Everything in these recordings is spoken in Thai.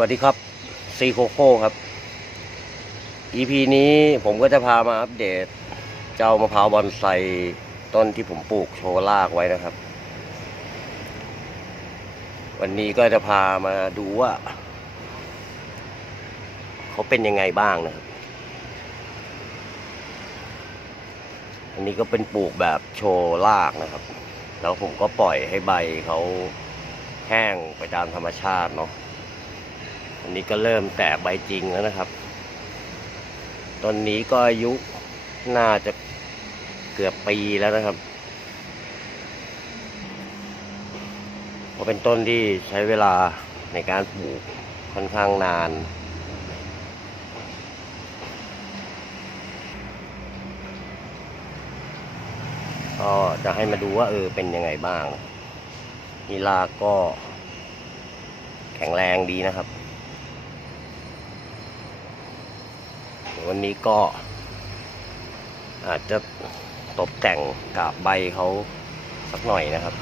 วัสดีครับซีโคโค่ครับ EP นี้ผมก็จะพามาอัปเดต เจ้ามะพร้าวบอนไซต้นที่ผมปลูกโชว์รากไว้นะครับ วันนี้ก็จะพามาดูว่า เขาเป็นยังไงบ้างนะครับ อันนี้ก็เป็นปลูกแบบโชว์รากนะครับ แล้วผมก็ปล่อยให้ใบเขาแห้งไปตามธรรมชาติเนาะ อันนี้ก็เริ่มแตกใบจริงแล้วนะครับ ต้นนี้ก็อายุน่าจะเกือบปีแล้วนะครับเพราะเป็นต้นที่ใช้เวลาในการปลูกค่อนข้างนาน ก็จะให้มาดูว่าเออเป็นยังไงบ้างนีลากก็แข็งแรงดีนะครับ วันนี้ก็ อาจจะตกแต่งกาบใบเขาสักหน่อยนะครับ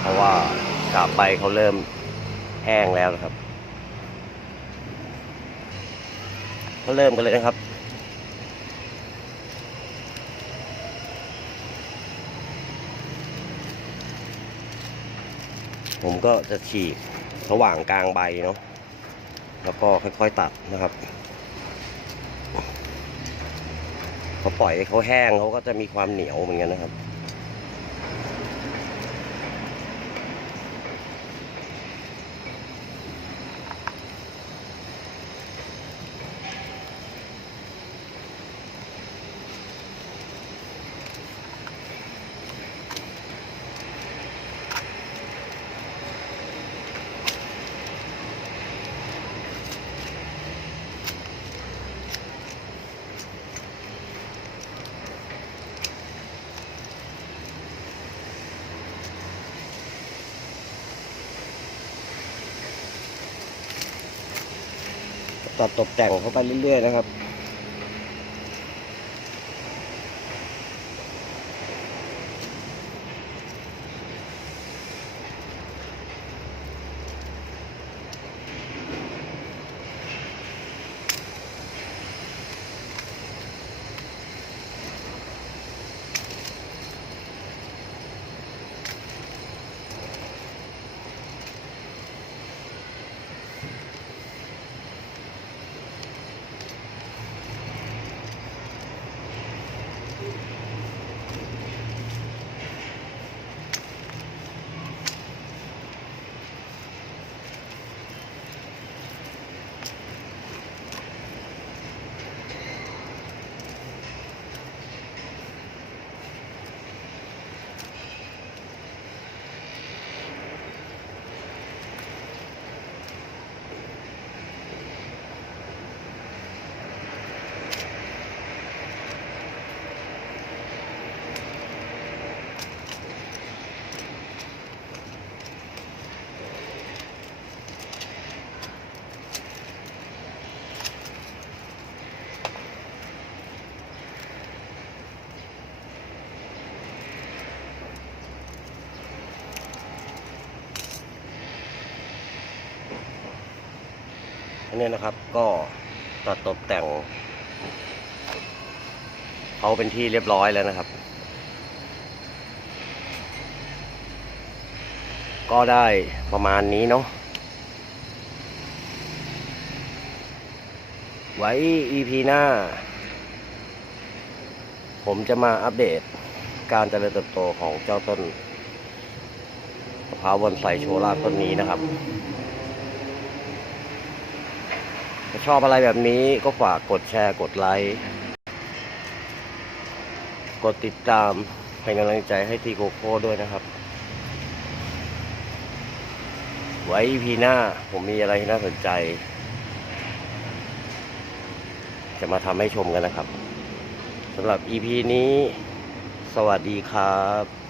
เพราะว่ากาบใบเขาเริ่มแห้งแล้วนะครับก็เริ่มกันเลยนะครับผมก็จะฉีกระหว่างกลางใบเนาะ แล้วก็ค่อยๆตัดนะครับ พอปล่อยให้เขาแห้งเขาก็จะมีความเหนียวเหมือนกันนะครับ ตัดตกแต่งเข้าไปเรื่อยๆนะครับ อันนี้นะครับก็ตัดตกแต่งเขาเป็นที่เรียบร้อยแล้วนะครับ ก็ได้ประมาณนี้เนาะไว้ EP หน้า ผมจะมาอัปเดตการเจริญเติบโตของเจ้าต้นมะพร้าวบอนไซโชล่าต้นนี้นะครับ ชอบอะไรแบบนี้ก็ฝากกดแชร์กดไลค์ กดติดตามเป็นกำลังใจให้ทีโกโก้ด้วยนะครับ ไว้พีหน้าผมมีอะไรน่าสนใจ จะมาทำให้ชมกันนะครับสำหรับ EP นี้ สวัสดีครับ